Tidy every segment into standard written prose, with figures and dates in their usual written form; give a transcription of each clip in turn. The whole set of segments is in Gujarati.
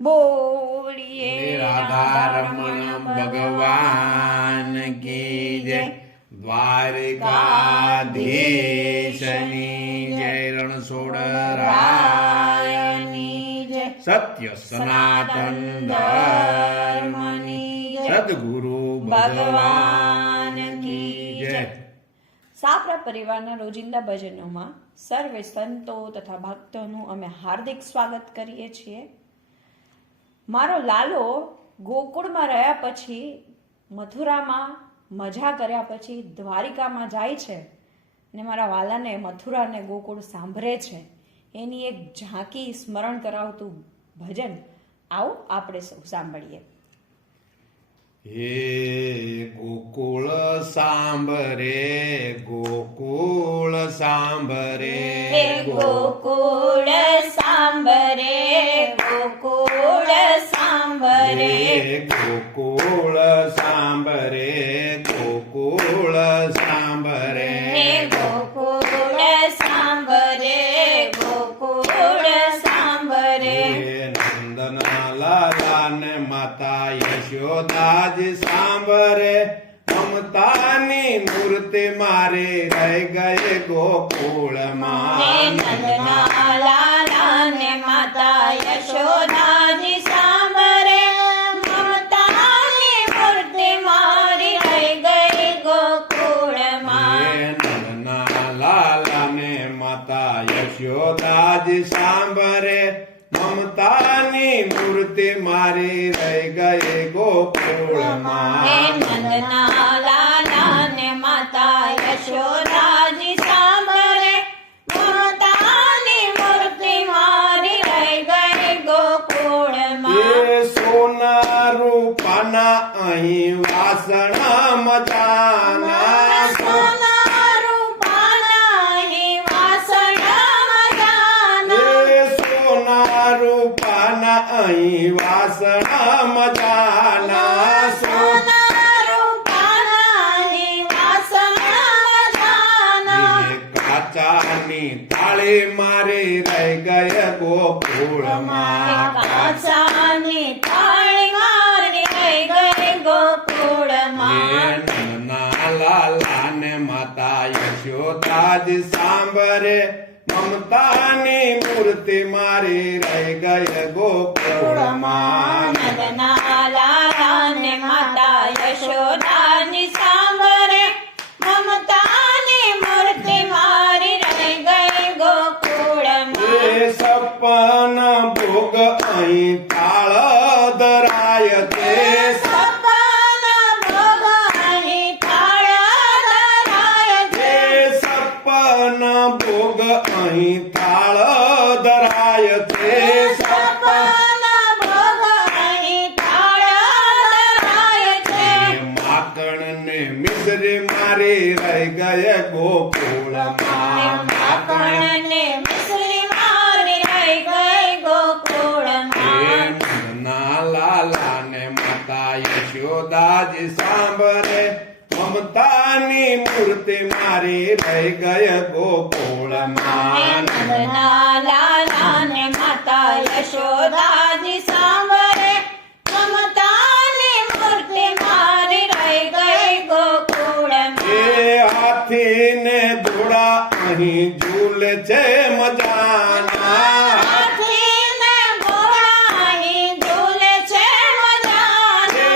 બોલીએ રાધારમણ ભગવાન કી જય, દ્વારકાધીશની જય, રણછોડરાયની જય, સત્ય સનાતન ધર્મની સદગુરુ ભગવાન કી જય. સાપરા પરિવારના રોજિંદા ભજનોમાં સર્વે સંતો તથા ભક્તોનું અમે હાર્દિક સ્વાગત કરીએ છીએ. મારો લાલો ગોકુળમાં રહ્યા પછી, મથુરામાં મજા કર્યા પછી દ્વારિકામાં જાય છે ને મારા વાલાને મથુરા અને ગોકુળ સાંભળે છે, એની એક ઝાંકી સ્મરણ કરાવતું ભજન આવો આપણે સૌ સાંભળીએ. હે ગોકુળ સાંભરે, ગોકુળ સાંભરે, ગોકુળ સાંભરે, ગોકુળ સાંભરે, ગોકુળ સાંભરે, ગોકુળ સાંભરે, ગોકુળ સાંભરે, ગોકુળ સાંભરે. નંદન લાલા ને માતા યશોદાજી સાંભરે, મમતાની મૂર્તિ મારે રહી ગયે ગોકુળમાં. નંદના લાલા ને માતા યશોદાજી સાંભરે, મમતાની મૂર્તિ મારી રહી ગઈ ગોકુળમાં. નંદના લાલા ને માતા યશોદાજી સાંભરે, મમતાની મૂર્તિ મારી રહી ગઈ ગોકુળમાં. નંદના લાલા ને માતા યશોદાજી સાંભરે, મમતાની મૂર્તિ મારી રહી ગઈ ગોકુળમાં. એ સોના રૂપાના અહીં વાસણા મજાના, સોના રૂપાના અહીં વાસણા મજાના, એ સોના રૂપાના અહીં વાસણા મજાના, સોના રૂપાના અહીં વાસણા મજાના. એ કાચાની થાળી મારી રહી ગઈ ગોકુળમાં. કાચાની થાળી મારી રહી ગઈ ગોકુળમાં. નંદના લાલા ને માતા યશોદાજી સાંભરે, મમતાની મૂર્તિ મારી રહી ગઈ ગોકુળમાં. નંદના લાલા ને માતા યશોદાજી સાંભરે, મમતાની મૂર્તિ મારી રહી ગઈ ગોકુળમાં. એ સપન ભોગ અહીં તાળ ધરાય છે, સપના ભોગ અહીં થાળ ધરાય છે, સપન ભોગ અહીં થાળ ધરાય છે, સપના ભોગ અહીં થાળ ધરાય છે. માખણ ને મિશ્રી મારી રહી ગયે ગોકુળમાં. માખણ ને મિશ્રી મારી રહી ગઈ ગોકુળમાં. નંદના લાલા ને માતા યશોદાજી સાંભરે, મમતાની મૂર્તિ મારી રહી ગઈ ગોકુળમાં. નંદના લાલા ને માતા યશોદાજી સાંભરે, મમતાની મૂર્તિ મારી રહી ગઈ ગોકુળમાં. એ હાથી ને ઘોડા અહીં ઝૂલે છે મજાના, હાથીને ઘોડા અહીં ઝૂલે છે મજાના. એ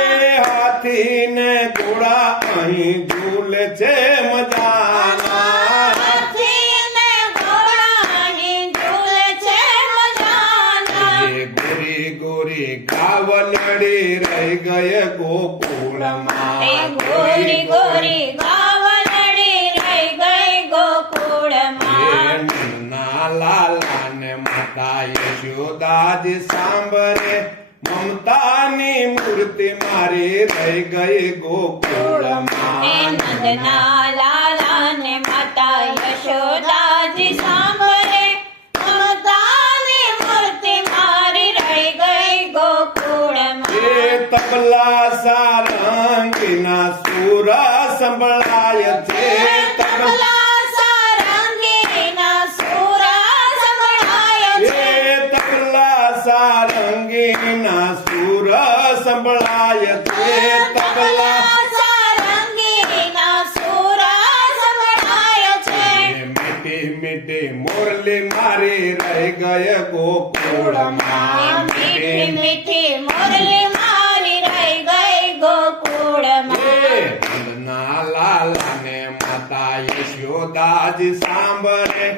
હાથી ને ઘોડા અહીં ઝૂલે છે મજાના. હાથીને ઘોડા અહીં ઝૂલે છે મજાના. એ ગોરી ગોરી કાવલડી રહી ગયે ગોકુળમાં. એ ગોરી ગોરી ગાવલડી રહી ગઈ ગોકુળમાં. નંદના લાલા ને માતા યશોદાજી સાંભરે, મમતાની મૂર્તિ મારી રહી ગઈ ગોકુળમાં. નંદના લાલા ને માતા યશોદાજી સાંભરે, મમતાની મૂર્તિ મારી રહી ગઈ ગોકુળમાં. એ તબલા સારંગીના સુર સંભળાય છે, તબલા સારંગીના સુર સંભળાય છે. એ તબલા સારંગી સારંગીના સુર સંભળાય છે તબલા સારંગીના સુર સંભળાય છે મીઠી મીઠી મોરલી મારી રહી ગઈ ગોકુળમાં મીઠી મીઠી મુરલી મારી રહી ગઈ ગોકુળમાં નંદના લાલાને માતા યશોદાજી સાંભળે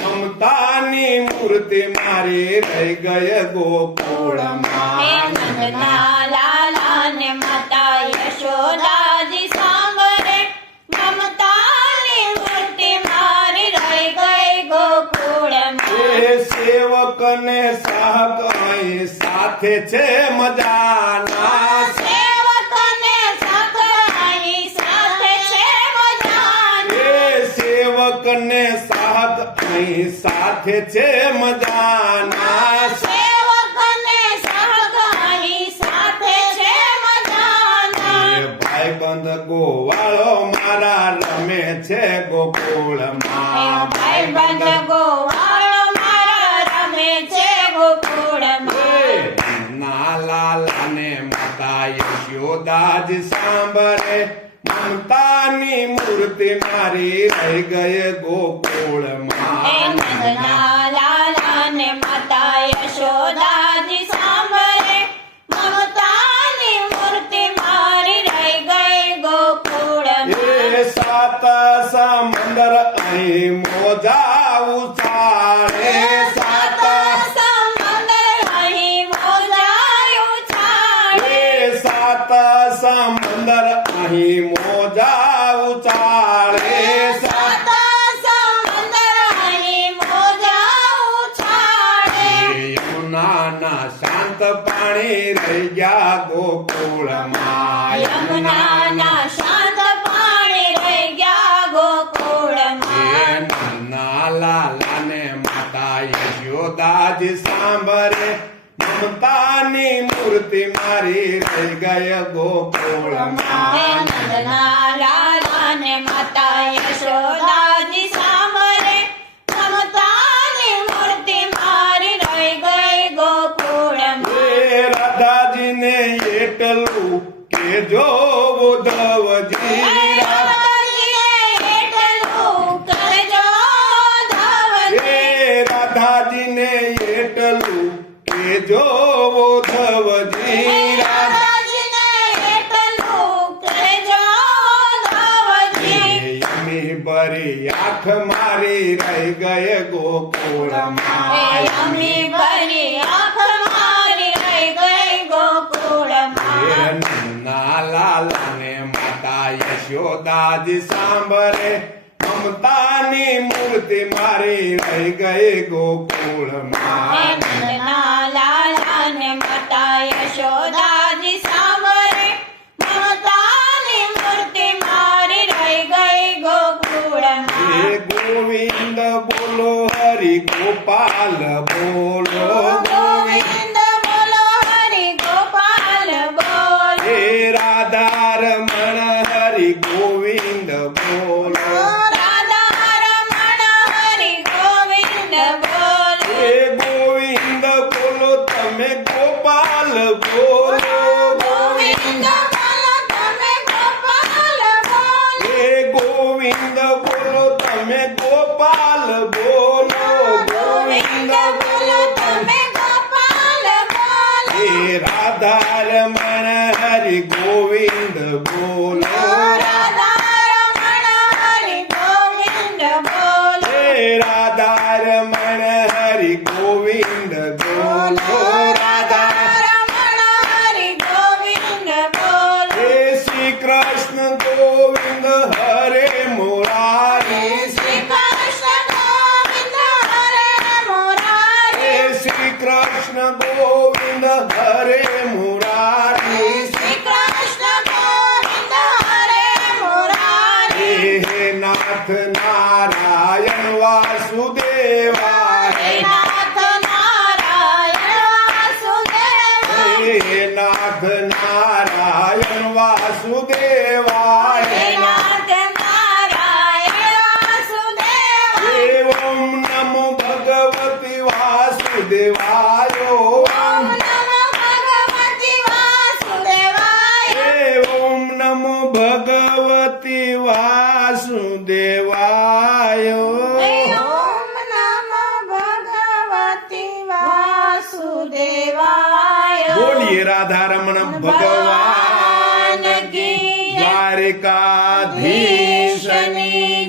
મમતાની મૂર્તિ મારી રહી ગઈ ગોકુળમાં નંદના લાલાને માતા યશોદાજી સાંભળે મમતાની મૂર્તિ મારી રહી ગઈ ગોકુળમાં એ સેવકને સાહક અહીં સાથે છે મજાના સેવકને સખાઈ સાથે છે મજાના એ સેવકને સાહક અહીં સાથે છે મજાના સેવકને સખાઈ સાથે છે મજાના એ ભાઈબંધ ગોવાળો મારા રમે છે ગોકુળમાં ભાઈબંધ ગોવાળો મારા રમે છે ગોકુળમાં ના લાલાને માતા યશોદાજી સાંભળે મમતાની મૂર્તિ મારી રહી ગઈ ગોકુળમાં નંદના લાલાને માતા યશોદાજી સાંભળે મમતાની મૂર્તિ મારી રહી ગઈ ગોકુળમાં એ સાત સમંદર અહીં મોજા ઉછાળે સાત સમંદર અહીં મોજાયું છાડે એ સાત સમંદર અહીં મોજા ઉછાળે સાત સમંદર અહીં મોજાયું છાડે યમુનાના શાંત પાણી રહી ગયા ગોકુળમાં યમુનાના શાંત પાણી રહી ગયા ગોકુળમાં નંદના લાલાને માતા યશોદાજી સાંભળે મમતાની મૂર્તિ મારી રહી ગઈ ગોકુળમાં નંદના લાલાને માતા યશોદાજી સાંભળે મમતાની મૂર્તિ મારી રહી ગઈ ગોકુળમાં એ રાધાજીને એટલું કે જો ઉદ્ધવજી એટલું કરજો ધવજી એ રાધાજીને એટલું કે જો ઉદ્ધવજી રાધાજીને એટલું કરજો ધવજી યમી ભરી આંખ મારી રહી ગઈ ગોકુળમાં અમી ભરી આંખ મારી રહી ગઈ ગોકુળમાં નંદના લાલાને માતા યશોદાજી સાંભળે મમતાની મૂર્તિ મારી રહી ગઈ ગોકુળમાં નંદના લાલાને માતા યશોદાજી સાંભળે મમતાની મૂર્તિ મારી રહી ગઈ ગોકુળમાં હે ગોવિંદ બોલો હરિ ગોપાલ બોલો ગોવિંદ બોલો હરિ ગોપાલ બોલો હે રાધા રમણ હરિ ગોવિંદ બોલો રાધા રમણ હરિ ગોવિંદ બોલો હે ગોવિંદ બોલો તમે ગોપાલ બોલો ગોવિંદ બોલો તમે ગોપાલ બોલો હે ગોવિંદ બોલો તમે ગોપાલ બોલો ગોવિંદ બોલો તમે ગોપાલ બોલો હે રાધા રમણ હરિ ગોવિંદ બોલો રાધા રમણ હરિ ગોવિંદ બોલો હે રાધા રમણ હરિ ગોવિંદ બોલો રાધા રમણ હરિ ગોવિંદ બોલો હે શ્રી કૃષ્ણ ગોવિંદ હરે મુરારી શ્રી કૃષ્ણ ગોવિંદ હરે મુરારી હે શ્રી કૃષ્ણ ગોવિંદ હરે મુરારી શ્રી કૃષ્ણ ગોવિંદ હરે મુરારી હે નાથ નારાયણ વાસુદેવા હે નાથ નારાયણ વાસુદેવા હે નાથ નારાયણ વાસુદેવા હે નાથ નારાયણ વાસુદેવા ઓમ નમો ભગવતી વાસુદેવાય ઓમ નમો ભગવતી વાસુદેવાય ઓમ નમો ભગવતી વાસુદેવાય બોલીએ રાધારમણ ભગવાન કી જય. દ્વારિકાધીશની